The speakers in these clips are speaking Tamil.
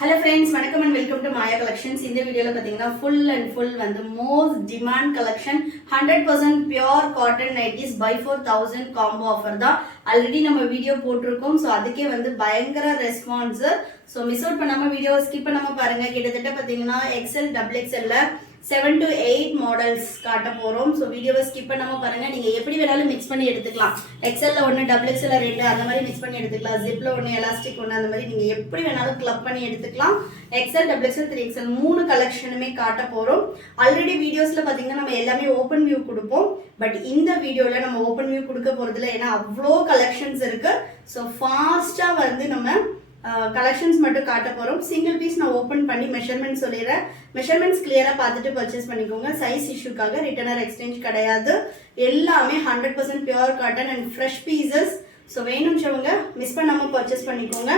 Hello friends, welcome and welcome to Maya Collections. In the video full வந்து most demand collection 100% pure cotton nighties by 4000 combo offer தான் ஆல்ரெடி நம்ம வீடியோ போட்டுருக்கோம். ஸோ அதுக்கே வந்து பயங்கர ரெஸ்பான்ஸ். ஸோ மிஸ் அவுட் பண்ணாம வீடியோ ஸ்கிப் பண்ணாம பாருங்க. கிட்டத்தட்ட பார்த்தீங்கன்னா எக்ஸ்எல் டபுள் எக்ஸ்எல்ல 7 to 8 மாடல்ஸ் காட்ட போறோம். ஸோ வீடியோவை ஸ்கிப் பண்ணாம பாருங்க. நீங்க எப்படி வேணாலும் மிக்ஸ் பண்ணி எடுத்துக்கலாம். எக்ஸ்எல்ல ஒன்று, டபுள் எக்ஸ்எல்ல 2 அந்த மாதிரி மிக்ஸ் பண்ணி எடுத்துக்கலாம். ஜிப்ல ஒன்று, எலாஸ்டிக் ஒன்று, அந்த மாதிரி நீங்க எப்படி வேணாலும் கிளப் பண்ணி எடுத்துக்கலாம். எக்ஸ்எல், டபுள் எக்ஸ்எல், 3XL 3 கலெக்ஷனுமே காட்ட போறோம். ஆல்ரெடி வீடியோஸ்ல பாத்தீங்கன்னா நம்ம எல்லாமே ஓப்பன் வியூ கொடுப்போம். பட் இந்த வீடியோல நம்ம ஓப்பன் வியூ கொடுக்க போறதுல ஏன்னா அவ்வளோ கலெக்ஷன்ஸ் இருக்கு. ஸோ ஃபாஸ்டா வந்து நம்ம கலெக்ஷன்ஸ் மட்டும் காட்ட போறோம். சிங்கிள் பீஸ் நான் ஓபன் பண்ணி மெஷர்மெண்ட் சொல்லிடுறேன். மெஷர்மெண்ட்ஸ் கிளியரா பார்த்துட்டு பர்ச்சேஸ் பண்ணிக்கோங்க. சைஸ் இஷ்யூக்காக ரிட்டர்ன் ஆர் எக்ஸ்சேஞ்ச் கிடையாது. எல்லாமே 100% pure cotton and fresh pieces. So வேணும்ன்றவங்க மிஸ் பண்ணாம பர்ச்சேஸ் பண்ணிக்கோங்க.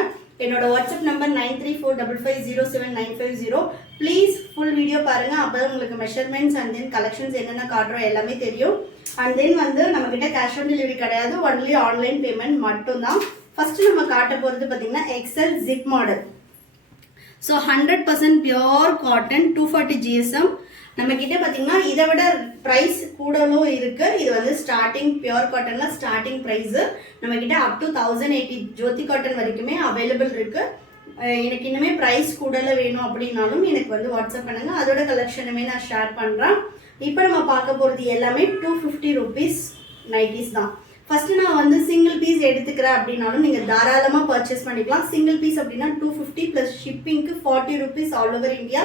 என்னோட WhatsApp number 9345507950. Please full video பாருங்க. அப்பதான் உங்களுக்கு மெஷர்மெண்ட்ஸ் அண்ட் தென் கலெக்ஷன்ஸ் என்னென்ன காட்டுறோம் எல்லாமே தெரியும். அண்ட் தென் வந்து நம்ம கிட்ட கேஷ் ஆன் டெலிவரி கிடையாது. ஒன்லி ஆன்லைன் பேமெண்ட் மட்டும் தான். ஃபர்ஸ்ட் நம்ம காட்ட போறது பாத்தீங்கன்னா XL zip model. So 100% pure cotton 240 GSM. நம்ம கிட்ட பாத்தீங்கன்னா இதை விட பிரைஸ் கூடலும் இருக்கு. இது வந்து ஸ்டார்டிங் பியூர் காட்டன்ல ஸ்டார்டிங் பிரைஸ் நம்ம கிட்ட அப் டு 1080 ஜோதி காட்டன் வரைக்குமே அவைலபிள் இருக்கு. எனக்கு இன்னுமே பிரைஸ் கூடல வேணும் அப்படின்னாலும் எனக்கு வந்து வாட்ஸ்அப் பண்ணுங்க. அதோட கலெக்ஷனுமே நான் ஷேர் பண்றேன். இப்போ நம்ம பார்க்க போறது எல்லாமே 250 rupees நைட்டிஸ் தான். ஃபர்ஸ்ட் நான் வந்து சிங்கிள் பீஸ் எடுத்துக்கிறேன் அப்படின்னாலும் நீங்க தாராளமா பர்ச்சேஸ் பண்ணிக்கலாம். சிங்கிள் பீஸ் அப்படின்னா 250 பிளஸ் ஷிப்பிங்க்கு 40 rupees all over India.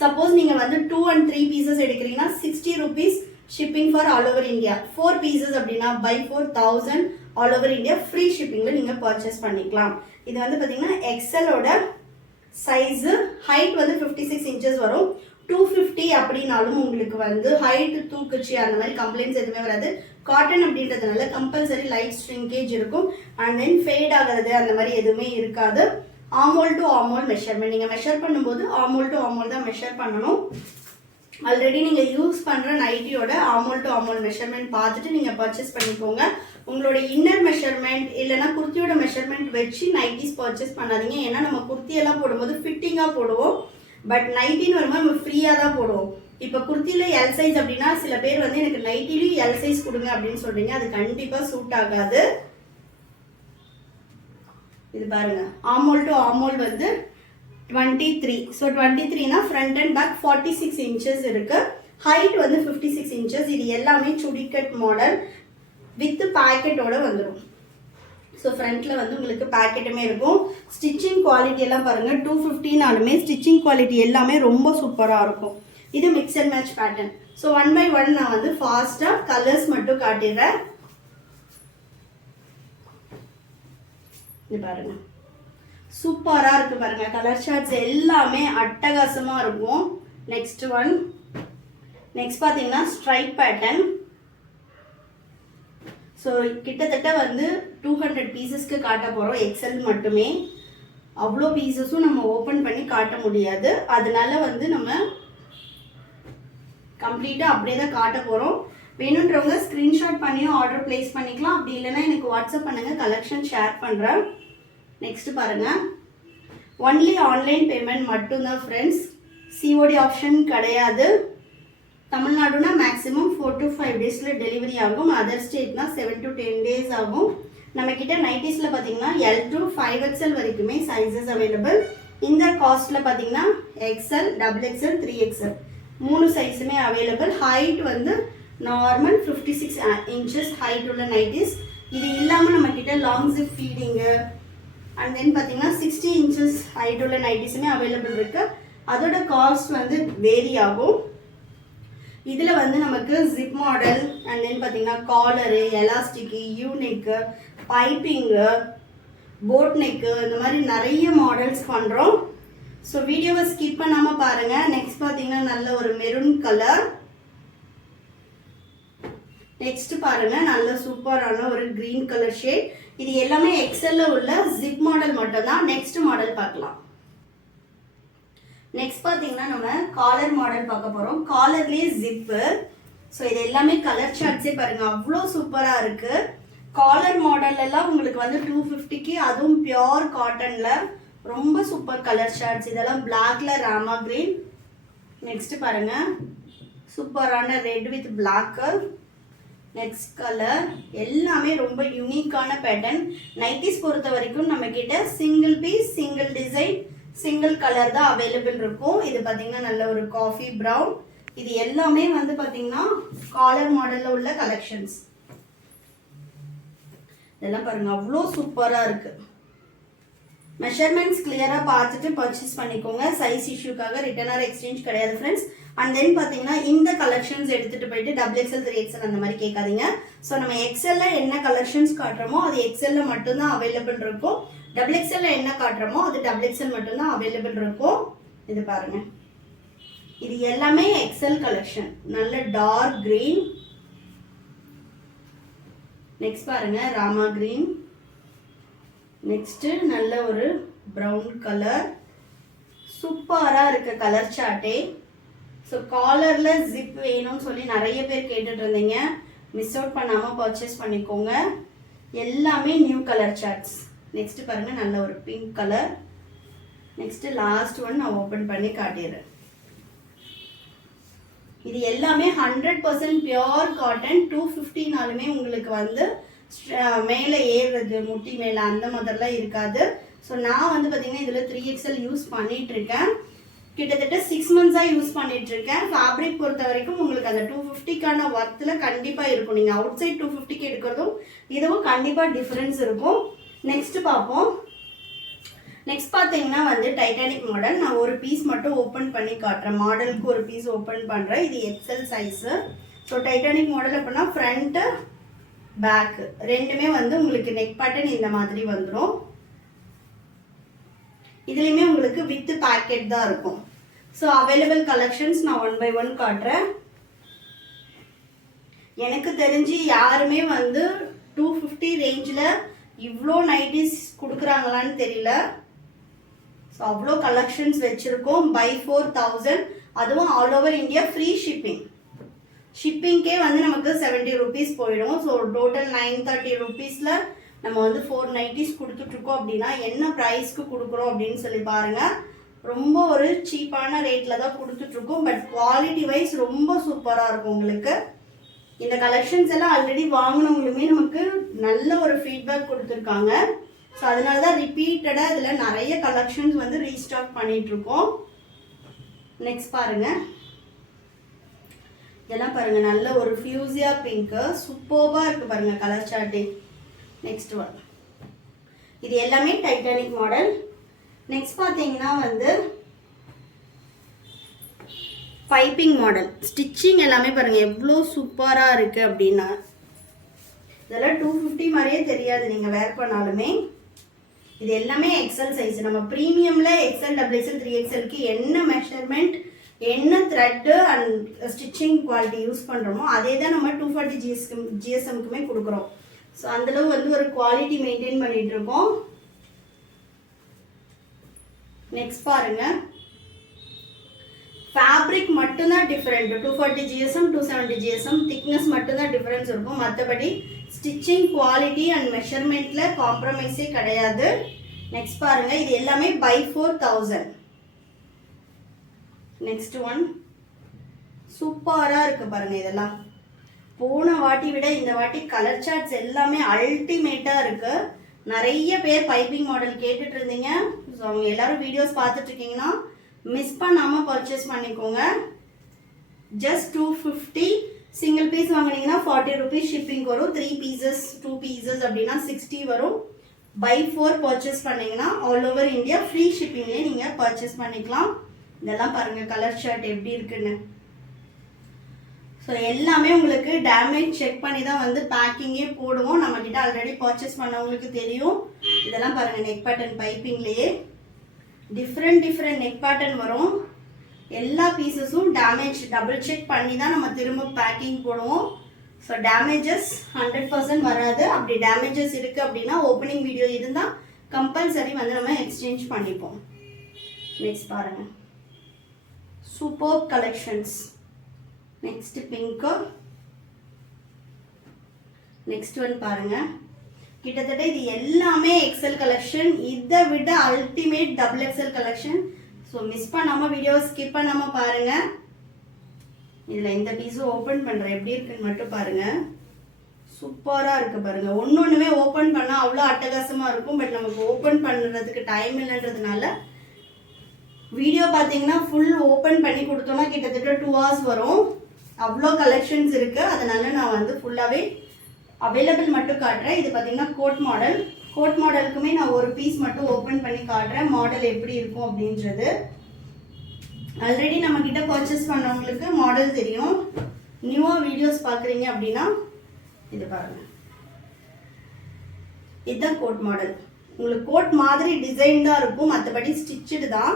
Suppose நீங்க வந்து 2 and 3 பீசஸ் எடுக்கிறீங்கன்னா 60 rupees shipping for all over India. 4 pieces அப்படின்னா by 4000 all over India free ஷிப்பிங்ல நீங்க பர்ச்சேஸ் பண்ணிக்கலாம். இது வந்து பாத்தீங்கன்னா எக்ஸ்எலோட சைஸ் ஹைட் வந்து 56 inches வரும். 250 அப்படின்னாலும் உங்களுக்கு வந்து ஹைட் தூக்குச்சு அந்த மாதிரி கம்ப்ளைண்ட்ஸ் எதுவுமே வராது. காட்டன் அப்படின்றதுனால கம்பல்சரி லைட் ஸ்ட்ரிங்கேஜ் இருக்கும். அண்ட் தென் ஃபேட் ஆகிறது அந்த மாதிரி எதுவுமே இருக்காது. ஆமோல் டு ஆமோல் மெஷர்மெண்ட். நீங்க மெஷர் பண்ணும்போது ஆமோல் டு ஆமோல் தான் மெஷர் பண்ணணும். ஆல்ரெடி நீங்க யூஸ் பண்ற நைட்டியோட ஆமோல் டு ஆமோல் மெஷர்மெண்ட் பார்த்துட்டு நீங்க பர்ச்சேஸ் பண்ணிக்கோங்க. உங்களோட இன்னர் மெஷர்மெண்ட் இல்லைன்னா குர்த்தியோட மெஷர்மெண்ட் வச்சு நைட்டிஸ் பர்ச்சேஸ் பண்ணாதீங்க. ஏன்னா நம்ம குர்த்தியெல்லாம் போடும்போது ஃபிட்டிங்கா போடுவோம். பட் நைட்டின்னு வரும்போது நம்ம ஃப்ரீயா தான் போடுவோம். இப்ப குர்த்தில எல் சைஸ் அப்படின்னா சில பேர் வந்து எனக்கு நைட்டிலையும் எல் சைஸ் கொடுங்க அப்படின்னு சொல்றீங்க. அது கண்டிப்பா சூட் ஆகாது. இது பாருங்க, ஆமோல் டு ஆமோல் வந்து 23. ஸோ 23னா ஃப்ரண்ட் அண்ட் பேக் 46 inches இருக்கு. ஹைட் வந்து 56 inches. இது எல்லாமே சுடிகட் மாடல் வித் பாக்கெட்டோட வந்துடும். ஸோ ஃப்ரண்ட்ல வந்து உங்களுக்கு பேக்கெட்டுமே இருக்கும். ஸ்டிச்சிங் குவாலிட்டி எல்லாம் பாருங்க 250நாலுமே ஸ்டிச்சிங் குவாலிட்டி எல்லாமே ரொம்ப சூப்பராக இருக்கும். இது mix and match pattern. So 1 by 1 நான் வந்து ஃபாஸ்டா கலர்ஸ் மட்டும் காட்டிடுறேன். இது பாருங்க சூப்பரா இருக்கு பாருங்க. கலர் சார்ட்ஸ் எல்லாமே அட்டகாசமா இருக்கும். Next one. நெக்ஸ்ட் பாத்தீங்கன்னா ஸ்ட்ரைப் பேட்டர்ன். ஸோ கிட்டத்தட்ட வந்து 200 பீசஸ்க்கு காட்ட போறோம். எக்ஸ்எல் மட்டுமே. அவ்வளோ பீசஸும் நம்ம ஓப்பன் பண்ணி காட்ட முடியாது. அதனால வந்து நம்ம கம்ப்ளீட்டா அப்படியே தான் காட்ட போறோம். வேணுன்றவங்க ஸ்கிரீன்ஷாட் பண்ணியும் ஆர்டர் பிளேஸ் பண்ணிக்கலாம். அப்படி இல்லைன்னா எனக்கு வாட்ஸ்அப் பண்ணுங்க, கலெக்ஷன் ஷேர் பண்றேன். நெக்ஸ்ட் பாருங்க, ஒன்லி ஆன்லைன் பேமெண்ட் மட்டும்தான் ஃப்ரெண்ட்ஸ். சிஓடி ஆப்ஷன் கிடையாது. தமிழ்நாடுனா மேக்ஸிமம் 4 to 5 daysல டெலிவரி ஆகும். அதர் ஸ்டேட்னா 7 to 10 days ஆகும். நம்ம கிட்ட நைட்டிஸ்ல பாத்தீங்கன்னா L to 5XL வரைக்குமே சைஸஸ் அவைலபிள். இந்த காஸ்ட்ல பாத்தீங்கன்னா XL, டபுள் XL, 3XL 3 சைஸுமே அவைலபிள். ஹைட் வந்து நார்மல் 56 inches ஹைட் உள்ள நைட்டிஸ். இது இல்லாம நம்ம கிட்ட long zip feeding and then பாத்தீங்கன்னா 60 inches ஹைட் உள்ள நைட்டிஸுமே அவைலபிள் இருக்கு. அதோட காஸ்ட் வந்து வேரி ஆகும். இதுல வந்து நமக்கு ஜிப் மாடல் அண்ட் தென் பாத்தீங்கன்னா collar, elastic, you neck, piping, boat neck இந்த மாதிரி நிறைய மாடல்ஸ் பண்றோம். ஸோ வீடியோவை ஸ்கிப் பண்ணாம பாருங்க. நெக்ஸ்ட் பாத்தீங்கன்னா நல்ல ஒரு மெரூன் கலர். நெக்ஸ்ட் பாருங்க நல்ல சூப்பரான ஒரு கிரீன் கலர் ஷேட். இது எல்லாமே எக்ஸ்எல்ல உள்ள ஜிப் மாடல் மட்டும் தான். நெக்ஸ்ட் மாடல் பார்க்கலாம். நெக்ஸ்ட் பாத்தீங்கன்னா நம்ம காலர் மாடல் பார்க்க போறோம். காலர்லயே ஜிப்பு. ஸோ இது எல்லாமே கலர் சார்ட்ஸே பாருங்க அவ்வளோ சூப்பரா இருக்கு. காலர் மாடல் எல்லாம் உங்களுக்கு வந்து 250க்கு, அதுவும் பியோர் காட்டன்ல ரொம்ப சூப்பர் கலர் ஷார்ட்ஸ். இதெல்லாம் பிளாக்ல ராமா கிரீன். நெக்ஸ்ட் பாருங்க சூப்பரான red with black. Next colour எல்லாமே ரொம்ப யூனிக்கான பேட்டர்ன். நைட்டிஸ் பொறுத்த வரைக்கும் நம்ம கிட்ட single piece single design single colour தான் அவைலபிள் இருக்கும். இது பாத்தீங்கன்னா நல்ல ஒரு காஃபி பிரவுன். இது எல்லாமே வந்து பாத்தீங்கன்னா காலர் மாடல்ல உள்ள கலெக்ஷன்ஸ். இதெல்லாம் பாருங்க அவ்வளோ சூப்பரா இருக்கு. மெஷர்மெண்ட்ஸ் கிளியரா பார்த்துட்டு பர்ச்சேஸ் பண்ணிக்கோங்க. சைஸ் இஷ்யூக்காக ரிட்டர்ன் ஆர் எக்ஸ்சேஞ்ச் கிடையாது ஃப்ரெண்ட்ஸ். அண்ட் தென் பார்த்தீங்கன்னா இந்த கலெக்ஷன்ஸ் எடுத்துட்டு போயிட்டு XXL 3XL அந்த மாதிரி கேட்காதீங்க. ஸோ நம்ம எக்ஸல்ல என்ன கலெக்ஷன்ஸ் காட்டுறோமோ அது எக்ஸல்ல மட்டும்தான் அவைலபிள் இருக்கும். XXL என்ன காட்டுறோமோ அது XXL மட்டும்தான் அவைலபிள் இருக்கும். இது பாருங்க இது எல்லாமே எக்ஸல் கலெக்ஷன். நல்ல டார்க் கிரீன். நெக்ஸ்ட் பாருங்க ராமா கிரீன். நெக்ஸ்ட் நல்ல ஒரு பிரவுன் கலர். சூப்பரா இருக்க கலர் சார்ட்டே. ஸோ காலர்ல ஜிப் வேணும்னு சொல்லி நிறைய பேர் கேட்டுட்டு இருந்தீங்க. மிஸ் அவுட் பண்ணாம பர்ச்சேஸ் பண்ணிக்கோங்க. எல்லாமே நியூ கலர் சார்ட்ஸ். நெக்ஸ்ட் பாருங்க நல்ல ஒரு pink colour. Next last one நான் ஓபன் பண்ணி காட்டிடுறேன். இது எல்லாமே 100% பியோர் காட்டன். 250நாலுமே உங்களுக்கு வந்து மேலே ஏறுறது முட்டி மேலே அந்த மாதிரிலாம் இருக்காது. ஸோ நான் வந்து பார்த்தீங்கன்னா இதில் 3XL யூஸ் பண்ணிட்டு இருக்கேன். கிட்டத்தட்ட 6 மந்த்ஸாக யூஸ் பண்ணிட்டு இருக்கேன். ஃபேப்ரிக் பொறுத்த வரைக்கும் உங்களுக்கு அந்த 250க்கான ஒர்த்தில் கண்டிப்பாக இருக்கும். நீங்கள் அவுட் சைட் 250க்கு எடுக்கிறதும் இதுவும் கண்டிப்பாக டிஃப்ரென்ஸ் இருக்கும். நெக்ஸ்ட் பார்ப்போம். நெக்ஸ்ட் பார்த்தீங்கன்னா வந்து டைட்டானிக் மாடல். நான் ஒரு பீஸ் மட்டும் ஓப்பன் பண்ணி காட்டுறேன். மாடலுக்கு ஒரு பீஸ் ஓப்பன் பண்ணுறேன். இது XL size. So Titanic model அப்படின்னா ஃப்ரண்ட்டு பேக் ரெண்டுமே வந்து உங்களுக்கு நெக் பேட்டர்ன் இந்த மாதிரி வந்துடும். இதுலேயுமே உங்களுக்கு வித் பேக்கெட் தான் இருக்கும். ஸோ அவைலபிள் கலெக்ஷன்ஸ் நான் 1 by 1 காட்டுறேன். எனக்கு தெரிஞ்சு யாருமே வந்து 250 ரேஞ்சில் இவ்வளோ நைட்டிஸ் கொடுக்குறாங்களான்னு தெரியல. ஸோ அவ்வளோ கலெக்ஷன்ஸ் வச்சுருக்கோம். பை 4000 அதுவும் all over India free shipping. ஷிப்பிங்க்கே வந்து நமக்கு 70 rupees போயிடும். ஸோ டோட்டல் 930 rupeesல நம்ம வந்து 4 நைட்டிஸ் கொடுத்துட்ருக்கோம். அப்படின்னா என்ன ப்ரைஸ்க்கு கொடுக்குறோம் அப்படின்னு சொல்லி பாருங்கள். ரொம்ப ஒரு சீப்பான ரேட்டில் தான் கொடுத்துட்ருக்கோம். பட் குவாலிட்டி வைஸ் ரொம்ப சூப்பராக இருக்கும் உங்களுக்கு. இந்த கலெக்ஷன்ஸ் எல்லாம் ஆல்ரெடி வாங்கினவங்களுமே நமக்கு நல்ல ஒரு ஃபீட்பேக் கொடுத்துருக்காங்க. ஸோ அதனால தான் ரிப்பீட்டடாக இதில் நிறைய கலெக்ஷன்ஸ் வந்து ரீஸ்டாக் பண்ணிகிட்ருக்கோம். நெக்ஸ்ட் பாருங்கள். இதெல்லாம் பாருங்கள் நல்ல ஒரு ஃபியூசியா பிங்க்கு. சூப்பர்பாக இருக்குது பாருங்கள் கலர் சார்ட்டிங். நெக்ஸ்ட் ஒன் இது எல்லாமே டைட்டானிக் மாடல். நெக்ஸ்ட் பார்த்தீங்கன்னா வந்து பைப்பிங் மாடல். ஸ்டிச்சிங் எல்லாமே பாருங்கள் எவ்வளோ சூப்பராக இருக்குது அப்படின்னா. இதெல்லாம் 250 மாதிரியே தெரியாது நீங்கள் வேர் பண்ணாலுமே. இது எல்லாமே எக்ஸல் சைஸ். நம்ம ப்ரீமியமில் XL XXL 3XLக்கு என்ன மெஷர்மெண்ட் என்ன thread and stitching quality use பண்ணுறோமோ அதே தான் நம்ம 240 GSMக்குமே கொடுக்குறோம். ஸோ அந்தளவு வந்து ஒரு குவாலிட்டி மெயின்டைன் பண்ணிகிட்டு இருக்கோம். நெக்ஸ்ட் பாருங்கள். ஃபேப்ரிக் மட்டும்தான் டிஃப்ரெண்ட். 240 GSM 270 GSM திக்னஸ் மட்டும்தான் டிஃப்ரென்ஸ் இருக்கும். மற்றபடி ஸ்டிச்சிங் குவாலிட்டி அண்ட் மெஷர்மெண்ட்டில் காம்ப்ரமைஸே கிடையாது. நெக்ஸ்ட் பாருங்கள். இது எல்லாமே பை 4000. நெக்ஸ்ட் ஒன் சூப்பராக இருக்குது பாருங்கள். இதெல்லாம் போன வாட்டி விட இந்த வாட்டி கலர் சார்ட்ஸ் எல்லாமே அல்டிமேட்டாக இருக்குது. நிறைய பேர் பைப்பிங் மாடல் கேட்டுட்டு இருந்தீங்க. ஸோ அவங்க எல்லாரும் வீடியோஸ் பார்த்துட்டு இருக்கீங்கன்னா மிஸ் பண்ணாமல் பர்ச்சேஸ் பண்ணிக்கோங்க. ஜஸ்ட் 250. சிங்கிள் பீஸ் வாங்கினீங்கன்னா 40 rupees ஷிப்பிங் வரும். 3 pieces 2 pieces அப்படின்னா 60 வரும். பை 4 பர்ச்சேஸ் பண்ணிங்கன்னா ஆல் ஓவர் இந்தியா ஃப்ரீ ஷிப்பிங்லேயே நீங்கள் பர்ச்சேஸ் பண்ணிக்கலாம். இதெல்லாம் பாருங்கள் கலர் ஷர்ட் எப்படி இருக்குன்னு. ஸோ எல்லாமே உங்களுக்கு டேமேஜ் செக் பண்ணி தான் வந்து பேக்கிங்கே போடுவோம். நம்மக்கிட்ட ஆல்ரெடி பர்ச்சேஸ் பண்ணவங்களுக்கு தெரியும். இதெல்லாம் பாருங்கள் நெக் பேட்டர்ன் பைப்பிங்லேயே டிஃப்ரெண்ட் நெக் பேட்டர்ன் வரும். எல்லா பீசஸும் டேமேஜ் டபுள் செக் பண்ணி தான் நம்ம திரும்ப பேக்கிங் போடுவோம். ஸோ டேமேஜஸ் 100% வராது. அப்படி டேமேஜஸ் இருக்குது அப்படின்னா ஓப்பனிங் வீடியோ இருந்தால் கம்பல்சரி வந்து நம்ம எக்ஸ்சேஞ்ச் பண்ணிப்போம். நெக்ஸ்ட் பாருங்கள் super collections. Next pink. Next one பாருங்கள் கிட்டத்தட்ட இது எல்லாமே எக்ஸல் கலெக்ஷன், இதை விட ultimate double XL collection. So miss பண்ணாமல் வீடியோவை ஸ்கிப் பண்ணாமல் பாருங்கள். இதில் இந்த பீஸும் ஓப்பன் பண்ணுறேன், எப்படி இருக்குன்னு மட்டும் பாருங்கள். சூப்பராக இருக்குது பாருங்கள். ஒன்றுமே ஓப்பன் பண்ணால் அவ்வளோ அட்டகாசமாக இருக்கும். பட் நமக்கு ஓப்பன் பண்ணுறதுக்கு டைம் இல்லைன்றதுனால வீடியோ பார்த்தீங்கன்னா ஃபுல் ஓப்பன் பண்ணி கொடுத்தோம்னா கிட்டத்தட்ட 2 hours வரும். அவ்வளோ கலெக்ஷன்ஸ் இருக்குது. அதனால நான் வந்து ஃபுல்லாகவே அவைலபிள் மட்டும் காட்டுறேன். இது பார்த்தீங்கன்னா கோட் மாடல். கோட் மாடலுக்குமே நான் ஒரு பீஸ் மட்டும் ஓப்பன் பண்ணி காட்டுறேன், மாடல் எப்படி இருக்கும் அப்படின்றது. ஆல்ரெடி நம்ம கிட்ட பர்ச்சேஸ் பண்ணவங்களுக்கு மாடல் தெரியும். நியூவாக வீடியோஸ் பார்க்குறீங்க அப்படின்னா இது பாருங்க, இதுதான் கோட் மாடல். உங்களுக்கு கோட் மாதிரி டிசைன் தான் இருக்கும், மற்றபடி ஸ்டிச்சடு தான்.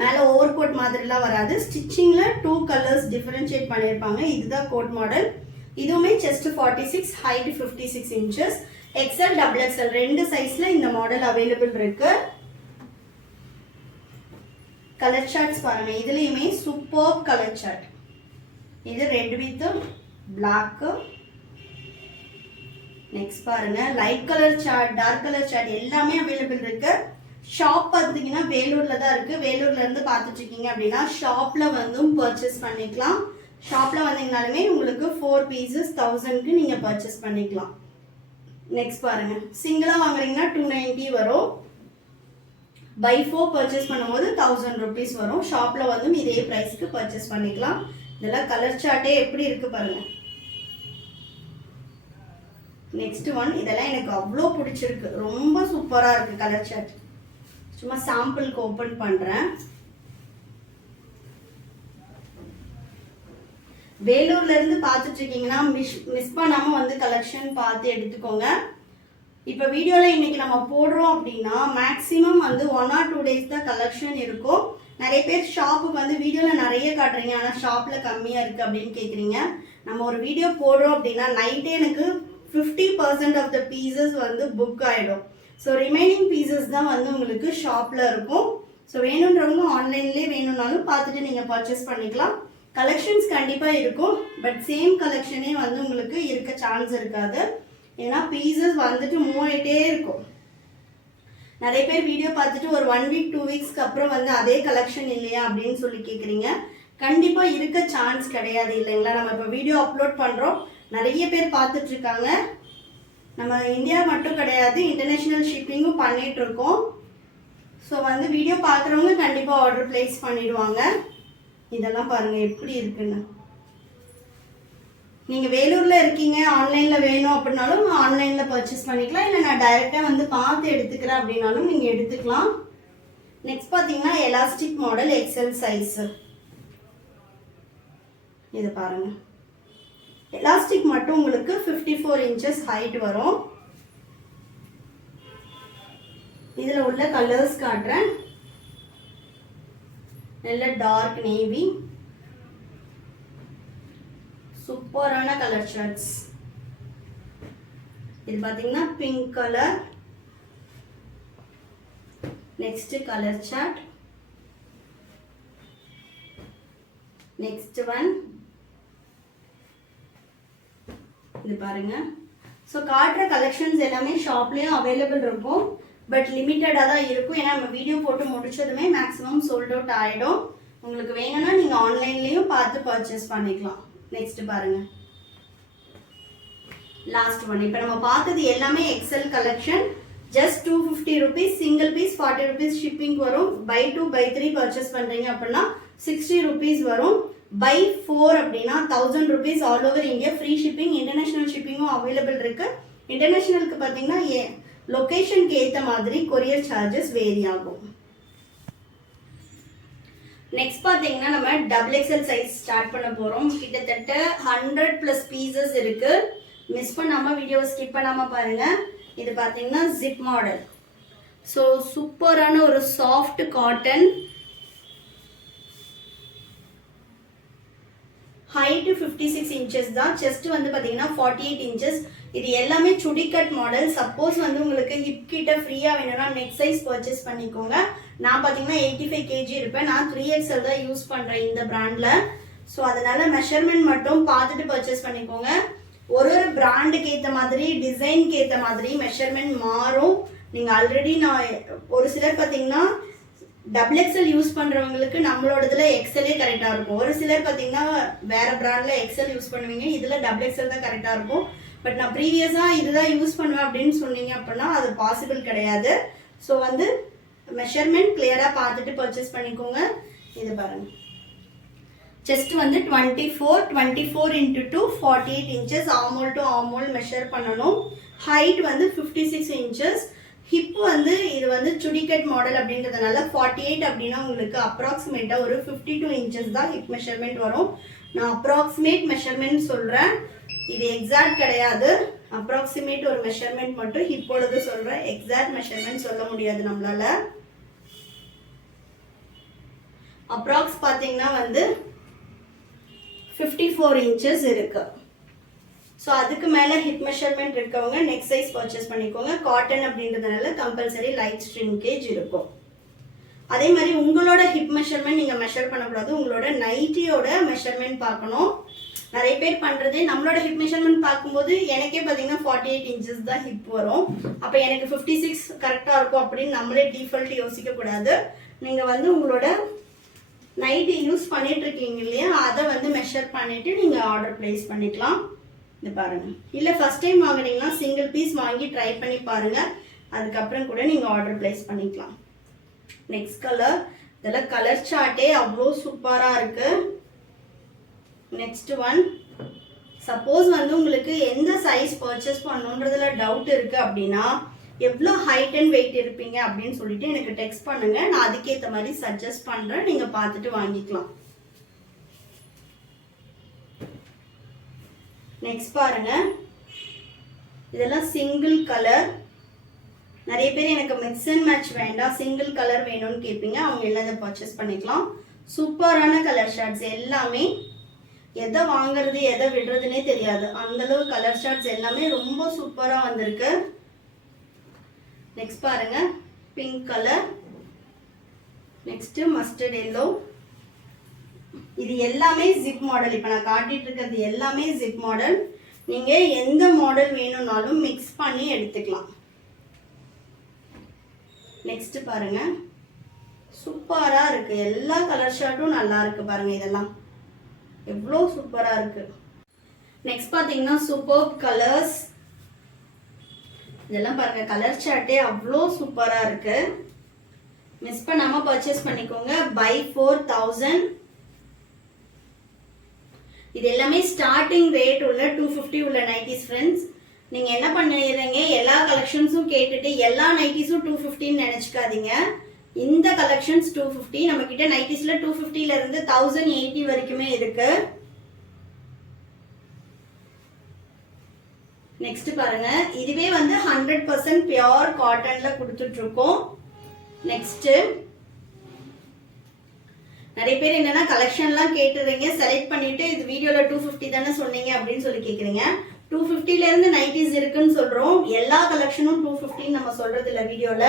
மேலே ஓவர் கோட் மாதிரிலாம் வராது. ஸ்டிச்சிங்கில் 2 கலர்ஸ் டிஃபரன்ஷியேட் பண்ணியிருப்பாங்க. இதுதான் கோட் மாடல். இதுவுமே chest 46, height 56 inches. XL double XL 2 சைஸில் இந்த மாடல் அவைலபிள் இருக்கு. கலர் சார்ட்ஸ் பாருங்க, இதுலேயுமே சூப்பர் கலர் சார்ட். இது ரெட் வித் பிளாக். நெக்ஸ்ட் பாருங்க, light colour chart, dark colour chart எல்லாமே அவைலபிள் இருக்கு. ஷாப் பார்த்தீங்கன்னா வேலூர்ல தான் இருக்கு. வேலூர்ல இருந்து பார்த்துட்டு இருக்கீங்க அப்படின்னா ஷாப்ல வந்தும் பர்ச்சேஸ் பண்ணிக்கலாம். ஷாப்ல வந்தீங்கனாலுமே உங்களுக்கு 4 pieces 1000க்கு நீங்க பர்ச்சேஸ் பண்ணிக்கலாம். நெக்ஸ்ட் பாருங்க, சிங்கிளா வாங்குறீங்கன்னா 290 வரும். பை 4 பர்ச்சேஸ் பண்ணும்போது 1000 rupees வரும். ஷாப்ல வந்தும் இதே பிரைஸ்க்கு பர்ச்சேஸ் பண்ணிக்கலாம். இதெல்லாம் கலர் சார்ட்டே எப்படி இருக்கு பாருங்க. நெக்ஸ்ட் ஒன், இதெல்லாம் எனக்கு அவ்வளோ பிடிச்சிருக்கு, ரொம்ப சூப்பராக இருக்கு கலர் சார்ட். சும்மா சாம்பிளுக்கு ஓப்பன் பண்ணுறேன். வேலூர்ல இருந்து பார்த்துட்டு இருக்கீங்கன்னா மிஸ் பண்ணாமல் வந்து கலெக்ஷன் பார்த்து எடுத்துக்கோங்க. இப்போ வீடியோவில் இன்னைக்கு நம்ம போடுறோம் அப்படின்னா மேக்ஸிமம் வந்து 1 or 2 days தான் கலெக்ஷன் இருக்கும். நிறைய பேர் ஷாப்புக்கு வந்து வீடியோவில் நிறைய காட்டுறீங்க, ஆனால் ஷாப்பில் கம்மியாக இருக்குது அப்படின்னு கேட்குறீங்க. நம்ம ஒரு வீடியோ போடுறோம் அப்படின்னா நைட்டே எனக்கு 50% ஆஃப் த பீசஸ் வந்து புக் ஆகிடும். ஸோ ரிமைனிங் பீசஸ் தான் வந்து உங்களுக்கு ஷாப்பில் இருக்கும். ஸோ வேணுன்றவங்க ஆன்லைன்லேயே வேணும்னாலும் பார்த்துட்டு நீங்கள் பர்ச்சேஸ் பண்ணிக்கலாம். கலெக்ஷன்ஸ் கண்டிப்பாக இருக்கும், பட் சேம் கலெக்ஷனே வந்து உங்களுக்கு இருக்க சான்ஸ் இருக்காது. ஏன்னா பீசஸ் வந்துட்டு மூவ் ஆகிட்டே இருக்கும். நிறைய பேர் வீடியோ பார்த்துட்டு ஒரு 1 week 2 weeksக்கு அப்புறம் வந்து அதே கலெக்ஷன் இல்லையா அப்படின்னு சொல்லி கேட்குறீங்க. கண்டிப்பாக இருக்க சான்ஸ் கிடையாது இல்லைங்களா. நம்ம இப்போ வீடியோ அப்லோட் பண்ணுறோம், நிறைய பேர் பார்த்துட்டு இருக்காங்க. நம்ம இந்தியா மட்டும் கிடையாது, இன்டர்நேஷ்னல் ஷிப்பிங்கும் பண்ணிட்டு இருக்கோம். ஸோ வந்து வீடியோ பார்க்குறவங்க கண்டிப்பாக ஆர்டர் பிளேஸ் பண்ணிடுவாங்க. இதெல்லாம் பாருங்க எப்படி இருக்குன்னு. நீங்கள் வேலூரில் இருக்கீங்க, ஆன்லைனில் வேணும் அப்படின்னாலும் ஆன்லைனில் பர்ச்சேஸ் பண்ணிக்கலாம். இல்லை நான் டைரெக்டாக வந்து பார்த்து எடுத்துக்கிறேன் அப்படின்னாலும் நீங்கள் எடுத்துக்கலாம். நெக்ஸ்ட் பார்த்தீங்கன்னா எலாஸ்டிக் மாடல் எக்ஸல் சைஸு. இது பாருங்க, எலாஸ்டிக் மட்டும் உங்களுக்கு 54 inches ஹைட் வரும். இதில் உள்ள கலர்ஸ் காட்டுறேன். நல்ல டார்க் நேவி, சூப்பரான கலர் ஷர்ட்ஸ். இது பார்த்தீங்கன்னா pink colour. Next colour chart. Next one இது பாருங்க. ஸோ காட்டுற கலெக்ஷன்ஸ் எல்லாமே ஷாப்லேயும் அவைலபிள் இருக்கும், பட் லிமிட்டடாக தான் இருக்கும். ஏன்னா நம்ம வீடியோ போட்டு முடிச்சதுமே மேக்ஸிமம் சோல்ட் அவுட் ஆகிடும். உங்களுக்கு வேணும்னா நீங்கள் ஆன்லைன்லேயும் பார்த்து பர்ச்சேஸ் பண்ணிக்கலாம். நெக்ஸ்ட் பாருங்க, லாஸ்ட் ஒன். இப்போ நம்ம பார்த்தது எல்லாமே XL collection. Just 250 rupees, single piece 40 rupees shipping வரும். பை 2 பை 3 பர்ச்சேஸ் பண்ணுறீங்க அப்படின்னா 60 rupees வரும். பை 4 அப்படின்னா 1000 rupees all over India. Free shipping, international ஷிப்பிங்கும் அவைலபிள் இருக்கு. இன்டர்நேஷ்னலுக்கு பார்த்தீங்கன்னா லொக்கேஷனுக்கு ஏற்ற மாதிரி கொரியர் சார்ஜஸ் வேரி ஆகும். நெக்ஸ்ட் பார்த்தீங்கன்னா நம்ம டபுள் எக்ஸல் சைஸ் ஸ்டார்ட் பண்ண போகிறோம். கிட்டத்தட்ட 100+ பீசஸ் இருக்கு. மிஸ் பண்ணாமல் வீடியோவை ஸ்கிப் பண்ணாமல் பாருங்க. இது பார்த்தீங்கன்னா ஜிப் மாடல். ஸோ சூப்பரான ஒரு சாஃப்ட் காட்டன். ஹைட் 56 inches தான். செஸ்ட் வந்து பார்த்தீங்கன்னா 48 inches. இது எல்லாமே சுடி கட் மாடல். சப்போஸ் வந்து உங்களுக்கு ஹிப் கிட்ட ஃப்ரீயாக வேணும்னா நெக் சைஸ் பர்ச்சேஸ் பண்ணிக்கோங்க. நான் பார்த்தீங்கன்னா 85 kg இருப்பேன். நான் 3XL தான் யூஸ் பண்ணுறேன் இந்த பிராண்டில். ஸோ அதனால மெஷர்மெண்ட் மட்டும் பார்த்துட்டு பர்ச்சேஸ் பண்ணிக்கோங்க. ஒரு ஒரு பிராண்டுக்கு ஏற்ற மாதிரி டிசைனுக்கு ஏற்ற மாதிரி மெஷர்மெண்ட் மாறும். நீங்கள் ஆல்ரெடி நான் ஒரு சிலர் பார்த்தீங்கன்னா XXL யூஸ் பண்ணுறவங்களுக்கு நம்மளோடதுல எக்ஸலே கரெக்டாக இருக்கும். ஒரு சிலர் பார்த்தீங்கன்னா வேற பிராண்டில் எக்ஸல் யூஸ் பண்ணுவீங்க, இதில் XXL தான் கரெக்டாக இருக்கும். பட் நான் ப்ரீவியஸாக இதுதான் யூஸ் பண்ணுவேன் அப்படின்னு சொன்னீங்க அப்படின்னா அது பாசிபிள் கிடையாது. ஸோ வந்து மெஷர்மெண்ட் கிளியராக பார்த்துட்டு பர்ச்சேஸ் பண்ணிக்கோங்க. இது பாருங்க, செஸ்ட் வந்து 24 into 2 48 inches ஆமோல் டு ஆமோல் மெஷர் பண்ணணும். ஹைட் வந்து 56 inches. ஹிப் வந்து இது வந்து சுடிகட் மாடல் அப்படின்றதுனால 48 அப்படின்னா உங்களுக்கு அப்ராக்சிமேட்டாக ஒரு 52 inches தான் ஹிப் மெஷர்மெண்ட் வரும். நான் அப்ராக்சிமேட் மெஷர்மெண்ட் சொல்கிறேன், இது எக்ஸாக்ட் கிடையாது. அப்ராக்சிமேட் ஒரு மெஷர்மெண்ட் மட்டும் ஹிப்போடது சொல்கிறேன், எக்ஸாக்ட் மெஷர்மெண்ட் சொல்ல முடியாது நம்மளால. அப்ராக்ஸ் பார்த்தீங்கன்னா வந்து 54 inches இருக்கு. ஸோ அதுக்கு மேலே ஹிப் மெஷர்மெண்ட் இருக்கவங்க நெக் சைஸ் பர்ச்சேஸ் பண்ணிக்கோங்க. காட்டன் அப்படின்றதுனால கம்பல்சரி லைட் ஸ்ட்ரிங்கேஜ் இருக்கும். அதே மாதிரி உங்களோட ஹிப் மெஷர்மெண்ட் நீங்கள் மெஷர் பண்ணக்கூடாது, உங்களோட நைட்டியோட மெஷர்மெண்ட் பார்க்கணும். நிறைய பேர் பண்ணுறது நம்மளோட ஹிப் மெஷர்மெண்ட் பார்க்கும்போது எனக்கே பார்த்தீங்கன்னா 48 inches தான் ஹிப் வரும். அப்போ எனக்கு 56 கரெக்டாக இருக்கும் அப்படின்னு நம்மளே டிஃபால்ட் யோசிக்கக்கூடாது. நீங்கள் வந்து உங்களோட நைட்டி யூஸ் பண்ணிட்டு இருக்கீங்க இல்லையா, அதை வந்து மெஷர் பண்ணிட்டு நீங்கள் ஆர்டர் பிளேஸ் பண்ணிக்கலாம். இது பாருங்க, இல்லை ஃபர்ஸ்ட் டைம் வாங்குனீங்கன்னா சிங்கிள் பீஸ் வாங்கி ட்ரை பண்ணி பாருங்க, அதுக்கப்புறம் கூட நீங்கள் ஆர்டர் பிளேஸ் பண்ணிக்கலாம். நெக்ஸ்ட் கலர், இதெல்லாம் கலர் சார்ட்டே அவ்வளோ சூப்பராக இருக்கு. நெக்ஸ்ட் ஒன், சப்போஸ் வந்து உங்களுக்கு எந்த சைஸ் பர்ச்சேஸ் பண்ணணுன்றதுல டவுட் இருக்கு அப்படின்னா எவ்வளோ ஹைட் அண்ட் வெயிட் இருப்பீங்க அப்படின்னு சொல்லிட்டு எனக்கு டெக்ஸ்ட் பண்ணுங்க, நான் அதுக்கேற்ற மாதிரி சஜஸ்ட் பண்றேன், நீங்க பார்த்துட்டு வாங்கிக்கலாம். நெக்ஸ்ட் பாருங்க, இதெல்லாம் சிங்கிள் கலர். நிறைய பேர் எனக்கு மிக்ஸ் அண்ட் மேட்ச் வேண்டாம் சிங்கிள் கலர் வேணும்னு கேட்பீங்க, அவங்க எல்லாம் இதை பர்ச்சேஸ் பண்ணிக்கலாம். சூப்பரான கலர் ஷார்ட்ஸ் எல்லாமே, எதை வாங்குறது எதை விடுறதுனே தெரியாது அந்த அளவு கலர் ஷார்ட்ஸ் எல்லாமே ரொம்ப சூப்பரா வந்திருக்கு. நெக்ஸ்ட் பாருங்க, pink colour. Next mustard yellow. இது எல்லாமே ஜிப் மாடல். இப்போ நான் காட்டிட்டு இருக்கிறது எல்லாமே ஜிப் மாடல். நீங்க எந்த மாடல் வேணும்னாலும் மிக்ஸ் பண்ணி எடுத்துக்கலாம். நெக்ஸ்ட் பாருங்க, சூப்பரா இருக்கு, எல்லா கலர் ஷர்ட்டும் நல்லா இருக்கு பாருங்க, இதெல்லாம் எவ்வளோ சூப்பரா இருக்கு. நெக்ஸ்ட் பாத்தீங்கன்னா சூப்பர் கலர்ஸ். இதெல்லாம் பாருங்க, கலர் சார்ட்டே அவ்வளோ சூப்பரா இருக்கு. மிஸ் பண்ணாம பர்ச்சேஸ் பண்ணிக்கோங்க. பை 4000. இது எல்லாமே ஸ்டார்டிங் ரேட் உள்ள 250 உள்ள நைட்டிஸ் ஃப்ரெண்ட்ஸ். நீங்க என்ன பண்ணிடுறீங்க, எல்லா கலெக்ஷன்ஸும் கேட்டுட்டு எல்லா நைட்டிஸும் 250 நினைச்சுக்காதீங்க. இந்த கலெக்ஷன்ஸ் 250. நம்ம கிட்ட நைட்டிஸ்ல 250ல இருந்து 1080 வரைக்குமே இருக்கு. நெக்ஸ்ட் பாருங்க, இதுவே வந்து 100% பியூர் காட்டன்ல கொடுத்துட்டு இருக்கோம். நெக்ஸ்ட் நிறைய பேர் என்னன்னா கலெக்ஷன்லாம் கேட்டுறீங்க, செலக்ட் பண்ணிட்டு இது வீடியோல 250 தானே சொன்னீங்க அப்படின்னு சொல்லி கேக்குறீங்க. 250ல இருந்து நைட்டிஸ் இருக்குன்னு சொல்றோம், எல்லா கலெக்ஷனும் 250 நம்ம சொல்றது இல்ல வீடியோல.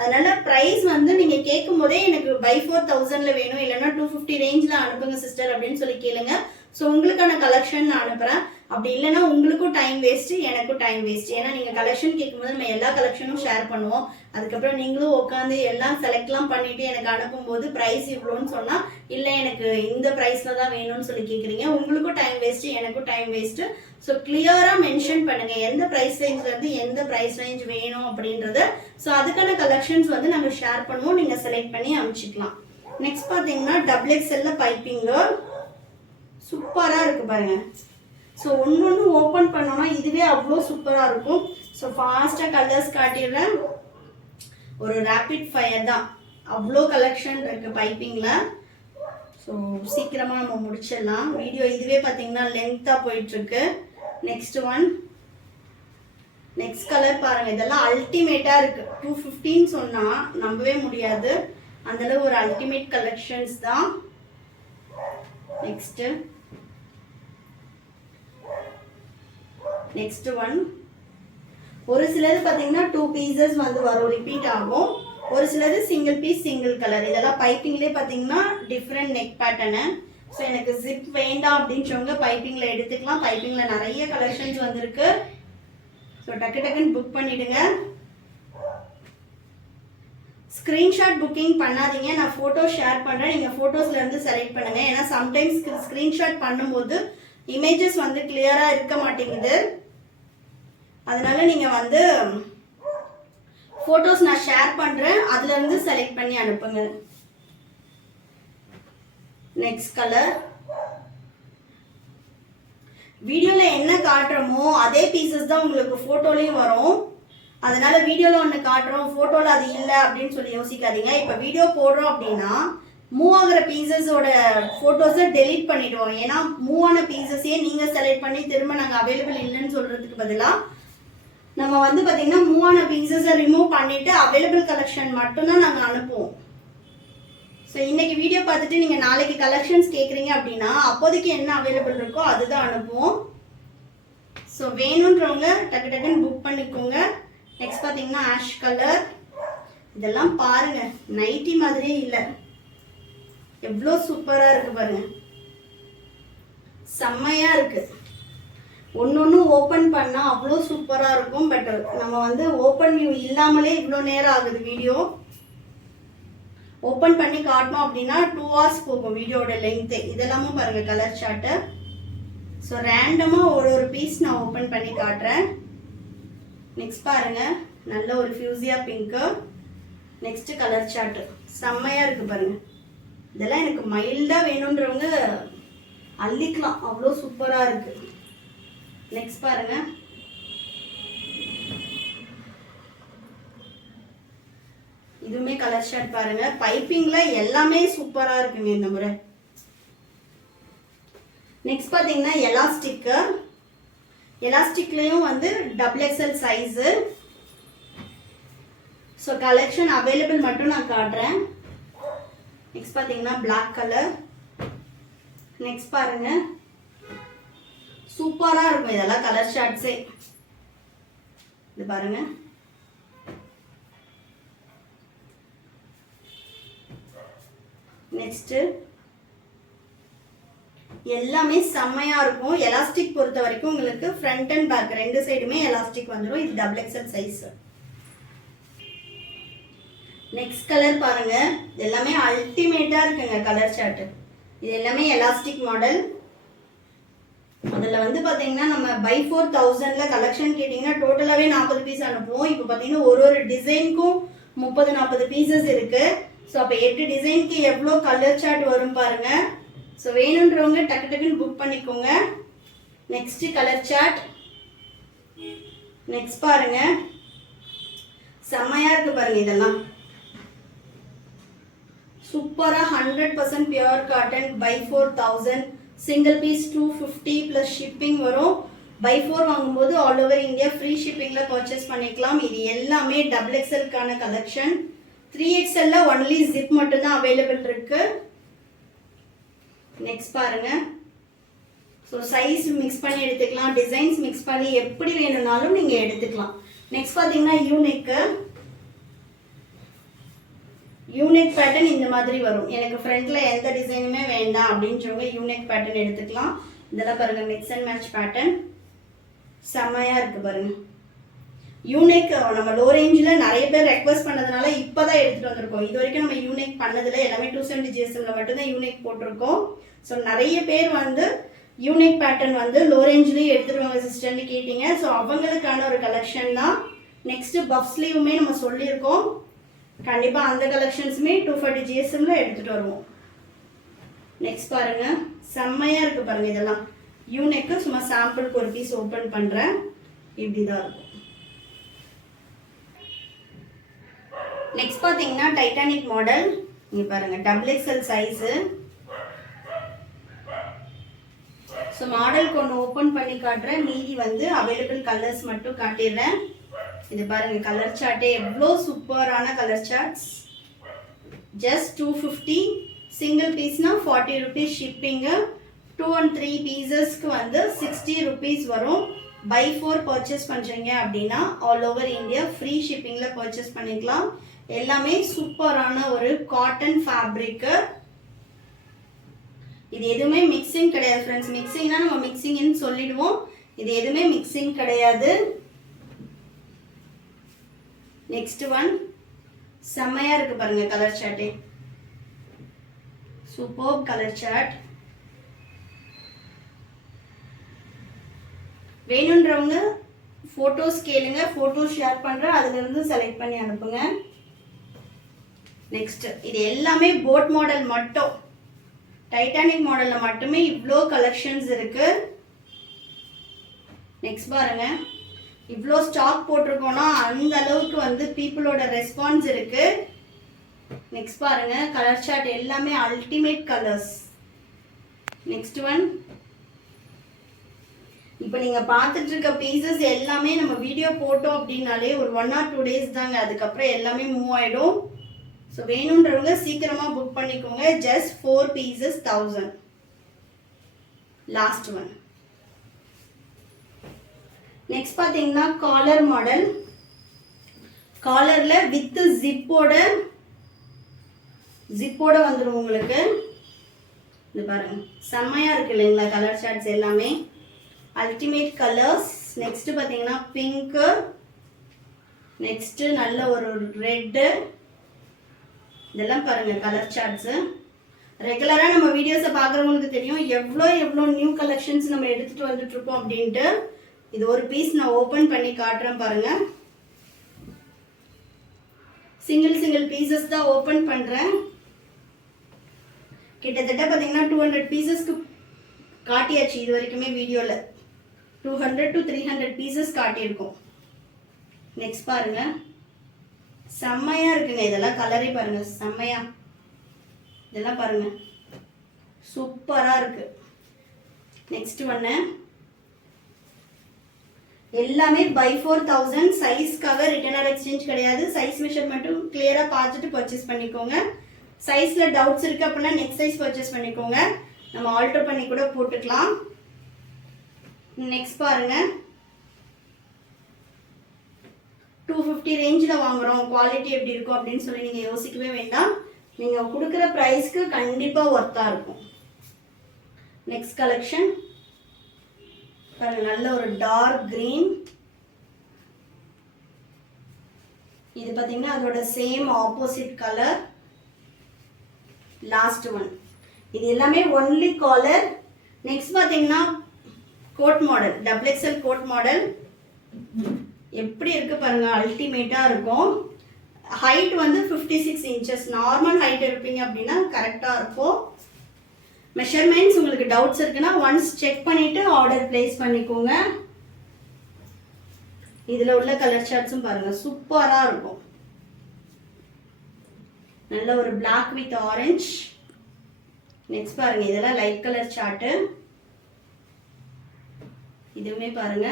அதனால பிரைஸ் வந்து நீங்க கேட்கும் போதே எனக்கு பை 4000ல வேணும், இல்லைன்னா 250 ரேஞ்ச்ல அனுப்புங்க சிஸ்டர் அப்படின்னு சொல்லி கேளுங்க. ஸோ உங்களுக்கான கலெக்ஷன் நான் அனுப்புறேன். அப்படி இல்லைன்னா உங்களுக்கும் டைம் வேஸ்ட், எனக்கும் டைம் வேஸ்ட். ஏன்னா நீங்க கலெக்ஷன் கேட்கும்போது நம்ம எல்லா கலெக்ஷனும் ஷேர் பண்ணுவோம், அதுக்கப்புறம் நீங்களும் உட்காந்து எல்லாம் செலக்ட்லாம் பண்ணிட்டு எனக்கு அனுப்பும்போது பிரைஸ் இவ்வளோன்னு சொன்னா இல்லை எனக்கு இந்த பிரைஸ்ல தான் வேணும்னு சொல்லி கேட்குறீங்க. உங்களுக்கும் டைம் வேஸ்ட், எனக்கும் டைம் வேஸ்ட். ஸோ கிளியரா மென்ஷன் பண்ணுங்க எந்த பிரைஸ் ரேஞ்ச்ல இருந்து எந்த பிரைஸ் ரேஞ்ச் வேணும் அப்படின்றத. ஸோ அதுக்கான கலெக்ஷன்ஸ் வந்து நம்ம ஷேர் பண்ணுவோம், நீங்க செலக்ட் பண்ணி அனுப்பிச்சிக்கலாம். நெக்ஸ்ட் பாத்தீங்கன்னா XXL பைப்பிங் சூப்பரா இருக்கு பாருங்க. ஸோ ஒன்று ஓப்பன் பண்ணோம்னா இதுவே அவ்வளோ சூப்பரா இருக்கும். ஸோ ஃபாஸ்டா கலர்ஸ் காட்டிடுறேன், ஒரு ரேபிட் ஃபயர் தான், அவ்வளோ கலெக்ஷன் இருக்கு பைப்பிங்ல. ஸோ சீக்கிரமா நம்ம முடிச்சிடலாம் வீடியோ. இதுவே பார்த்தீங்கன்னா லென்த்தா போயிட்டு இருக்கு. நெக்ஸ்ட் ஒன், நெக்ஸ்ட் கலர் பாருங்க, இதெல்லாம் அல்டிமேட்டா இருக்கு. 250 சொன்னா நம்பவே முடியாது, அந்த அளவு ஒரு அல்டிமேட் கலெக்ஷன்ஸ் தான். நெக்ஸ்ட் ஒன், ஒரு சிலது பாத்தீங்கன்னா 2 பீசஸ் வந்து வரும், ரிப்பீட் ஆகும். ஒரு சிலது சிங்கிள் பீஸ் சிங்கிள் கலர். இதெல்லாம் பைப்பிங்லேயே பாத்தீங்கன்னா டிஃப்ரெண்ட் நெக் பேட்டர்னு. ஸோ எனக்கு ஜிப் வேண்டாம் அப்படின்றவங்க பைப்பிங்கில் எடுத்துக்கலாம். பைப்பிங்கில் நிறைய கலெக்ஷன்ஸ் வந்திருக்கு. ஸோ டக்கு டக்குன்னு புக் பண்ணிடுங்க. ஸ்க்ரீன்ஷாட் புக்கிங் பண்ணாதீங்க, நான் ஃபோட்டோ ஷேர் பண்ணுறேன், நீங்கள் ஃபோட்டோஸ்லேருந்து செலக்ட் பண்ணுங்கள். ஏன்னா சம்டைம்ஸ் ஸ்க்ரீன்ஷாட் பண்ணும்போது இமேஜஸ் வந்து கிளியராக இருக்க மாட்டேங்குது. அதனால நீங்கள் வந்து ஃபோட்டோஸ் நான் ஷேர் பண்ணுறேன், அதுலேருந்து செலக்ட் பண்ணி அனுப்புங்க. Next colour. வீடியோவில் என்ன காட்டுறோமோ அதே பீசஸ் தான் உங்களுக்கு ஃபோட்டோலையும் வரும். அதனால வீடியோவில் ஒன்று காட்டுறோம், ஃபோட்டோவில் அது இல்லை அப்படின்னு சொல்லி யோசிக்காதீங்க. இப்போ வீடியோ போடுறோம் அப்படின்னா மூவ் ஆகிற பீசஸோட ஃபோட்டோஸை டெலீட் பண்ணிடுவோம். ஏன்னா மூவ் ஆன பீசஸையே நீங்கள் செலக்ட் பண்ணி திரும்ப நாங்கள் அவைலபிள் இல்லைன்னு சொல்கிறதுக்கு பதிலாக நம்ம வந்து பார்த்தீங்கன்னா மூவ் ஆன பீசஸை ரிமூவ் பண்ணிவிட்டு அவைலபிள் கலெக்ஷன் மட்டும்தான் நாங்கள் அனுப்புவோம். ஸோ இன்னைக்கு வீடியோ பார்த்துட்டு நீங்கள் நாளைக்கு கலெக்ஷன்ஸ் கேட்குறீங்க அப்படின்னா அப்போதைக்கு என்ன அவைலபிள் இருக்கோ அதுதான் அனுப்புவோம். ஸோ வேணுன்றவங்க டக்கு டக்குன்னு புக் பண்ணிக்கோங்க. நெக்ஸ்ட் பார்த்தீங்கன்னா ஆஷ் கலர். இதெல்லாம் பாருங்க, நைட்டி மாதிரியே இல்லை, எவ்வளோ சூப்பராக இருக்கு பாருங்க, செம்மையாக இருக்கு. ஒன்று ஓப்பன் பண்ணால் அவ்வளோ சூப்பராக இருக்கும். பட் நம்ம வந்து ஓப்பன் வியூ இல்லாமலே இவ்வளோ நேரம் ஆகுது வீடியோ. ஓப்பன் பண்ணி காட்டணும் அப்படின்னா 2 hours போகும் வீடியோட லென்த்து. இதெல்லாமும் பாருங்கள் கலர் சார்ட்டு. ஸோ ரேண்டமாக ஒரு பீஸ் நான் ஓப்பன் பண்ணி காட்டுறேன். நெக்ஸ்ட் பாருங்க, நல்ல ஒரு ஃபியூசியா பிங்க்கு. நெக்ஸ்ட் கலர் சார்ட்டு செம்மையாக இருக்குது பாருங்க. இதெல்லாம் எனக்கு மைல்டாக வேணுன்றவங்க அள்ளிக்கலாம், அவ்வளோ சூப்பராக இருக்குது. நெக்ஸ்ட் பாருங்க, இதுவுமே கலர் ஷர்ட் பாருங்க. பைப்பிங்ல எல்லாமே சூப்பரா இருக்குங்க இந்த முறை. நெக்ஸ்ட் பாத்தீங்கன்னா எலாஸ்டிக். எலாஸ்டிக்லயும் வந்து XXL size. So collection available மட்டும் நான் காட்டுறேன். நெக்ஸ்ட் பாத்தீங்கன்னா பிளாக் கலர். நெக்ஸ்ட் பாருங்க, சூப்பரா இருக்கும் இதெல்லாம் கலர் ஷர்ட்ஸே. இது பாருங்க, நெக்ஸ்ட் எல்லாமே செம்மையா இருக்கும். எலாஸ்டிக் பொறுத்த வரைக்கும் உங்களுக்கு ஃப்ரண்ட் அண்ட் பேக் ரெண்டு சைடுமே எலாஸ்டிக் வந்துடும். இது XXL சைஸ். நெக்ஸ்ட் கலர் பாருங்க, எல்லாமே அல்டிமேட்டா இருக்குங்க கலர் சார்ட். இது எல்லாமே எலாஸ்டிக் மாடல். அதுல வந்து பாத்தீங்கன்னா நம்ம by 4000ல கலெக்ஷன் கேட்டீங்கன்னா டோட்டலாவே 40 பீஸ் அனுப்புவோம். இப்போ பாத்தீங்கன்னா ஒரு டிசைனுக்கும் 30-40 பீசஸ் இருக்கு. ஸோ அப்போ 8 டிசைனுக்கு எவ்வளோ கலர் சார்ட் வரும் பாருங்க. ஸோ வேணுன்றவங்க டக்கு டக்குன்னு புக் பண்ணிக்கோங்க. Next colour chart. நெக்ஸ்ட் பாருங்க, செம்மையா இருக்கு பாருங்க. இதெல்லாம் சூப்பரா 100% pure cotton by 4000. Single piece 250 plus shipping வரும். by 4 வாங்கும்போது ஆல் ஓவர் இந்தியா ஃப்ரீ ஷிப்பிங்ல பர்ச்சேஸ் பண்ணிக்கலாம். இது எல்லாமே XXLக்கான கலெக்ஷன். 3XL ஒன்லி ஜிப் மட்டும் தான் அவைலபிள் இருக்கு. நெக்ஸ்ட் பாருங்க, ஸோ சைஸ் மிக்ஸ் பண்ணி எடுத்துக்கலாம், டிசைன்ஸ் மிக்ஸ் பண்ணி எப்படி வேணும்னாலும் நீங்க எடுத்துக்கலாம். நெக்ஸ்ட் பாத்தீங்கன்னா யூனிக் பேட்டர்ன் இந்த மாதிரி வரும். எனக்கு ஃப்ரண்ட்ல எந்த டிசைனுமே வேண்டாம் அப்படின்றவங்க யூனிக் பேட்டர்ன் எடுத்துக்கலாம். இதெல்லாம் பாருங்க மிக்ஸ் அண்ட் மேட்ச் பேட்டர்ன் செம்மையா இருக்கு பாருங்க. யூனிக் நம்ம லோ ரேஞ்சில் நிறைய பேர் ரெக்வஸ்ட் பண்ணதுனால இப்போதான் எடுத்துட்டு வந்திருக்கோம். இது வரைக்கும் நம்ம யூனிக் பண்ணதில்லை, எல்லாமே 270 GSMல மட்டும்தான் யூனிக் போட்டிருக்கோம். ஸோ நிறைய பேர் வந்து யூனிக் பேட்டர்ன் வந்து லோ ரேஞ்சிலேயே எடுத்துட்டு வாங்க சிஸ்டர்னு கேட்டீங்க. ஸோ அவங்களுக்கான ஒரு கலெக்ஷன் தான். நெக்ஸ்ட் பஃப் ஸ்லீவுமே நம்ம சொல்லியிருக்கோம். கண்டிப்பா அந்த கலெக்ஷன்ஸுமே 240 GSMல எடுத்துட்டு வருவோம். நெக்ஸ்ட் பாருங்க, செம்மையா இருக்கு பாருங்க. இதெல்லாம் யூனிக்கு சும்மா சாம்பிளுக்கு ஒரு பீஸ் ஓப்பன் பண்றேன். இப்படிதான் இருக்கும். நெக்ஸ்ட் பாத்தீங்கன்னா டைட்டானிக் மாடல். இங்க பாருங்க XXL சைஸ். ஸோ மாடல் ஒன்று ஓப்பன் பண்ணி காட்டுறேன், மீதி வந்து அவைலபிள் கலர்ஸ் மட்டும் காட்டிடுறேன். இது பாருங்க கலர் சார்ட்டே எவ்வளோ சூப்பரான கலர் சார்ட்ஸ். ஜஸ்ட் 250. சிங்கிள் பீஸ்னா 40 rupees ஷிப்பிங்கு. 2 and 3 பீசஸ்க்கு வந்து 60 rupees வரும். by 4 பர்ச்சேஸ் பண்ணுறீங்க அப்படின்னா ஆல் ஓவர் இந்தியா ஃப்ரீ ஷிப்பிங்கில் பர்ச்சேஸ் பண்ணிக்கலாம். எல்லாமே சூப்பரான ஒரு காட்டன் ஃபேப்ரிக்கு. இது எதுவுமே மிக்சிங் கிடையாது ஃப்ரெண்ட்ஸ். மிக்சிங்னா நம்ம மிக்சிங்னு சொல்லிடுவோம், இது எதுவுமே மிக்சிங் கிடையாது. நெக்ஸ்ட் ஒன் செம்மையா இருக்கு பாருங்க கலர் சார்ட்டே, சூப்பர் கலர் சார்ட். வேணுன்றவங்க போட்டோஸ் கேளுங்க, போட்டோஸ் ஷேர் பண்றேன், அதுல இருந்து செலக்ட் பண்ணி அனுப்புங்க. நெக்ஸ்ட் இது எல்லாமே போட் மாடல் மட்டும், டைட்டானிக் மாடல்ல மட்டுமே இவ்வளோ கலெக்ஷன்ஸ் இருக்கு. நெக்ஸ்ட் பாருங்க, இவ்வளோ ஸ்டாக் போட்டிருக்கோம்னா அந்த அளவுக்கு வந்து பீப்புளோட ரெஸ்பான்ஸ் இருக்கு. நெக்ஸ்ட் பாருங்க கலர் சார்ட் எல்லாமே அல்டிமேட் கலர்ஸ். நெக்ஸ்ட் ஒன் இப்போ நீங்க பார்த்துட்டு இருக்க பீசஸ் எல்லாமே நம்ம வீடியோ போட்டோம் அப்படின்னாலே ஒரு 1 or 2 days தாங்க, அதுக்கப்புறம் எல்லாமே மூவ் ஆயிடும். ஸோ வேணுன்றவங்க சீக்கிரமா புக் பண்ணிக்கோங்க. Just 4 pieces 1000. Last one. Next பார்த்தீங்கன்னா காலர் மாடல், காலர்ல வித் ஜிப்போட வந்துடும் உங்களுக்கு. இது பாருங்க செம்மையா இருக்கு இல்லைங்களா கலர் சார்ட்ஸ் எல்லாமே அல்டிமேட் கலர்ஸ். நெக்ஸ்ட் பார்த்தீங்கன்னா பிங்க், நெக்ஸ்ட் நல்ல ஒரு ரெட்டு, இதெல்லாம் பாருங்க கலர் சார்ட்ஸ். ரெகுலரா நம்ம வீடியோஸை பார்க்குறவங்களுக்கு தெரியும் எவ்வளோ நியூ கலெக்ஷன்ஸ் நம்ம எடுத்துட்டு வந்துட்டு இருக்கோம் அப்படின்ட்டு. இது ஒரு பீஸ் நான் ஓபன் பண்ணி காட்டுறேன் பாருங்க. சிங்கிள் பீசஸ் தான் ஓபன் பண்றேன். கிட்டத்தட்ட பாத்தீங்கன்னா 200 பீசஸ்க்கு காட்டியாச்சு இது வரைக்குமே வீடியோல. 200 to 300 பீசஸ் காட்டியிருக்கோம். நெக்ஸ்ட் பாருங்க செம்மையா இருக்குங்க, இதெல்லாம் கலரே பாருங்க செம்மையா, இதெல்லாம் பாருங்க சூப்பரா இருக்கு. நெக்ஸ்ட் ஒன்னு எல்லாமே by 4000. சைஸ்க்காக ரிட்டர்ன் ஆர் எக்ஸ்சேஞ்ச் கிடையாது. சைஸ் மெஷர்மெண்ட்டும் கிளியரா பார்த்துட்டு பர்ச்சேஸ் பண்ணிக்கோங்க. சைஸ்ல டவுட்ஸ் இருக்கு அப்படின்னா நெக்ஸ்ட் சைஸ் பர்ச்சேஸ் பண்ணிக்கோங்க, நம்ம ஆல்டர் பண்ணி கூட போட்டுக்கலாம். நெக்ஸ்ட் பாருங்க 250 ரேஞ்சில் வாங்குறோம், குவாலிட்டி எப்படி இருக்கும் அப்படின்னு சொல்லி நீங்கள் யோசிக்கவே வேண்டாம். நீங்கள் கொடுக்குற ப்ரைஸ்க்கு கண்டிப்பாக ஒர்த்தாக இருக்கும். நெக்ஸ்ட் கலெக்ஷன் பாருங்க, நல்ல ஒரு டார்க் கிரீன். இது பார்த்தீங்கன்னா அதோட same opposite colour. Last one இது எல்லாமே ஒன்லி காலர். நெக்ஸ்ட் பார்த்தீங்கன்னா code model, double XL code model. எப்படி இருக்கு பாருங்க, அல்டிமேட்டா இருக்கும். ஹைட் வந்து 56 inches. நார்மல் ஹைட் இருப்பீங்க அப்படின்னா கரெக்டா இருக்கும். மெஷர்மெண்ட்ஸ் உங்களுக்கு டவுட்ஸ் இருக்குன்னா ஒன்ஸ் செக் பண்ணிட்டு ஆர்டர் பிளேஸ் பண்ணிக்கோங்க. இதுல உள்ள கலர் சார்ட்ஸும் பாருங்க சூப்பரா இருக்கும். நல்ல ஒரு பிளாக் வித் ஆரஞ்ச். நெக்ஸ்ட் பாருங்க இதெல்லாம் லைட் கலர் சார்ட். இதுவுமே பாருங்க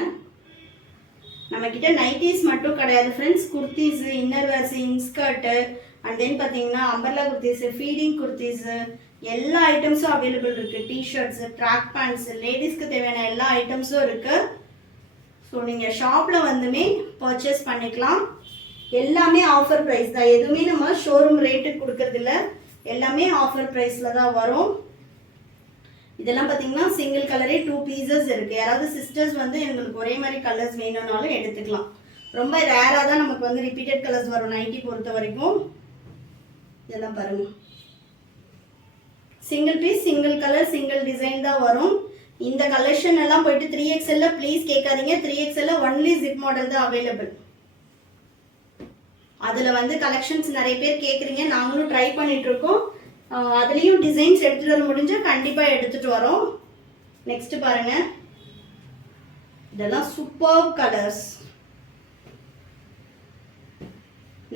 நம்ம கிட்ட நைட்டிஸ் மட்டும் கிடையாது friends, kurtis, inner wears, inskirt, and then பார்த்தீங்கன்னா அம்பர்லா குர்த்திஸ், ஃபீடிங் குர்த்திஸ், எல்லா ஐட்டம்ஸும் அவைலபிள் இருக்கு. டிஷர்ட்ஸ், ட்ராக் பேண்ட்ஸ், லேடிஸ்க்கு தேவையான எல்லா ஐட்டம்ஸும் இருக்கு. ஸோ நீங்கள் ஷாப்பில் வந்துமே பர்ச்சேஸ் பண்ணிக்கலாம். எல்லாமே ஆஃபர் ப்ரைஸ் தான், எதுவுமே நம்ம ஷோரூம் ரேட்டுக்கு கொடுக்கறதில்ல, எல்லாமே ஆஃபர் ப்ரைஸில் தான் வரும். இதெல்லாம் பார்த்தீங்கன்னா சிங்கிள் கலரே 2 pieces இருக்கு. யாராவது சிஸ்டர்ஸ் வந்து எங்களுக்கு ஒரே மாதிரி கலர்ஸ் வேணும்னாலும் எடுத்துக்கலாம். ரொம்ப ரேராக தான் நமக்கு வந்து ரிப்பீட்டட் கலர்ஸ் வரும் நைட்டி பொறுத்த வரைக்கும். இதெல்லாம் பாருங்க single piece, single colour, single design தான் வரும். இந்த கலெக்ஷன் எல்லாம் போயிட்டு 3XL ப்ளீஸ் கேட்காதீங்க. 3XL ஒன்லி ஜிப் மாடல் தான் அவைலபிள். அதில் வந்து கலெக்ஷன்ஸ் நிறைய பேர் கேட்குறீங்க, நாங்களும் ட்ரை பண்ணிட்டு இருக்கோம். அதுலேயும் டிசைன்ஸ் எடுத்துகிட்டு வர முடிஞ்சால் கண்டிப்பாக எடுத்துகிட்டு வரோம். நெக்ஸ்ட் பாருங்க இதெல்லாம் சூப்பர் கலர்ஸ்.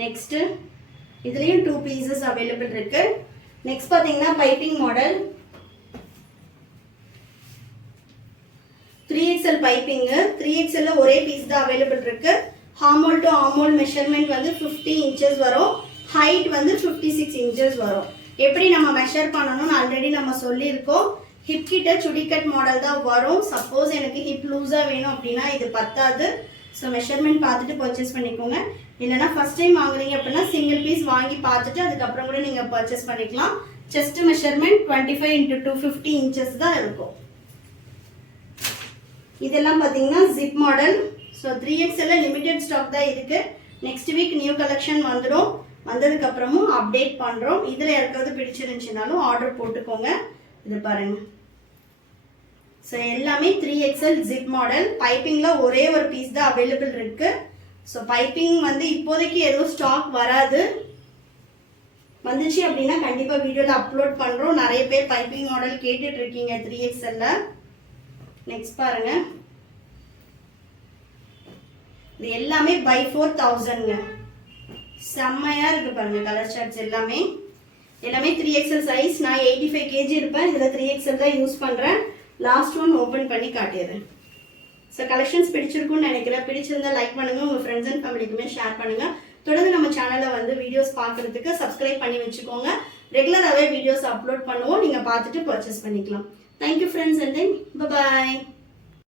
நெக்ஸ்ட் இதுலேயும் 2 pieces அவைலபிள் இருக்கு. நெக்ஸ்ட் பார்த்தீங்கன்னா piping model 3XL piping. 3XL ஒரே பீஸ் தான் அவைலபிள் இருக்கு. ஹார்மோல் டு ஹார்மோல் மெஷர்மெண்ட் வந்து 50 inches வரும். ஹைட் வந்து 56 inches வரும். எப்படி நம்ம மெஷர் பண்ணணும்னு ஆல்ரெடி நம்ம சொல்லியிருக்கோம். ஹிப் கிட்ட சுடிக்கட் மாடல் தான் வரும். சப்போஸ் எனக்கு ஹிப் லூஸாக வேணும் அப்படின்னா இது பத்தாது. ஸோ மெஷர்மெண்ட் பார்த்துட்டு பர்ச்சேஸ் பண்ணிக்கோங்க. இல்லைனா ஃபர்ஸ்ட் டைம் வாங்குறீங்க அப்படின்னா சிங்கிள் பீஸ் வாங்கி பார்த்துட்டு அதுக்கப்புறம் கூட நீங்கள் பர்ச்சேஸ் பண்ணிக்கலாம். செஸ்ட் மெஷர்மெண்ட் 25 into 250 inches தான் இருக்கும். இதெல்லாம் பார்த்தீங்கன்னா zip model. So 3XL limited stock தான் இருக்கு. நெக்ஸ்ட் வீக் நியூ கலெக்ஷன் வந்துடும். வந்ததுக்கு அப்புறமும் அப்டேட் பண்றோம். இதுல யாருக்காவது பிடிச்சிருந்துச்சுனாலும் ஆர்டர் போட்டுக்கோங்க. இது பாருங்க. ஸோ எல்லாமே 3XL ஜிப் மாடல். பைப்பிங்ல ஒரே ஒரு பீஸ் தான் அவைலபிள் இருக்கு. ஸோ பைப்பிங் வந்து இப்போதைக்கு எதுவும் ஸ்டாக் வராது. வந்துச்சு அப்படின்னா கண்டிப்பா வீடியோல அப்லோட் பண்றோம். நிறைய பேர் பைப்பிங் மாடல் கேட்டுட்டு இருக்கீங்க 3XL. நெக்ஸ்ட் பாருங்க. இது எல்லாமே by 4000ங்க. செம்மையா இருக்கு பாருங்க கலர் சார்ட்ஸ் எல்லாமே 3XL சைஸ். நான் 85 kg இருப்பேன். இதுல 3XL தான் யூஸ் பண்றேன். லாஸ்ட் ஒன் ஓபன் பண்ணி காட்டிடுறேன். ஸோ கலெக்ஷன்ஸ் பிடிச்சிருக்கும்னு நினைக்கிறேன். பிடிச்சிருந்தா லைக் பண்ணுங்க, உங்க ஃப்ரெண்ட்ஸ் அண்ட் ஃபேமிலிக்குமே ஷேர் பண்ணுங்க. தொடர்ந்து நம்ம சேனலை வந்து வீடியோஸ் பார்க்கறதுக்கு சப்ஸ்கிரைப் பண்ணி வச்சுக்கோங்க. ரெகுலராகவே வீடியோஸ் அப்லோட் பண்ணுவோம். நீங்க பார்த்துட்டு பர்ச்சேஸ் பண்ணிக்கலாம். Thank you friends and then by.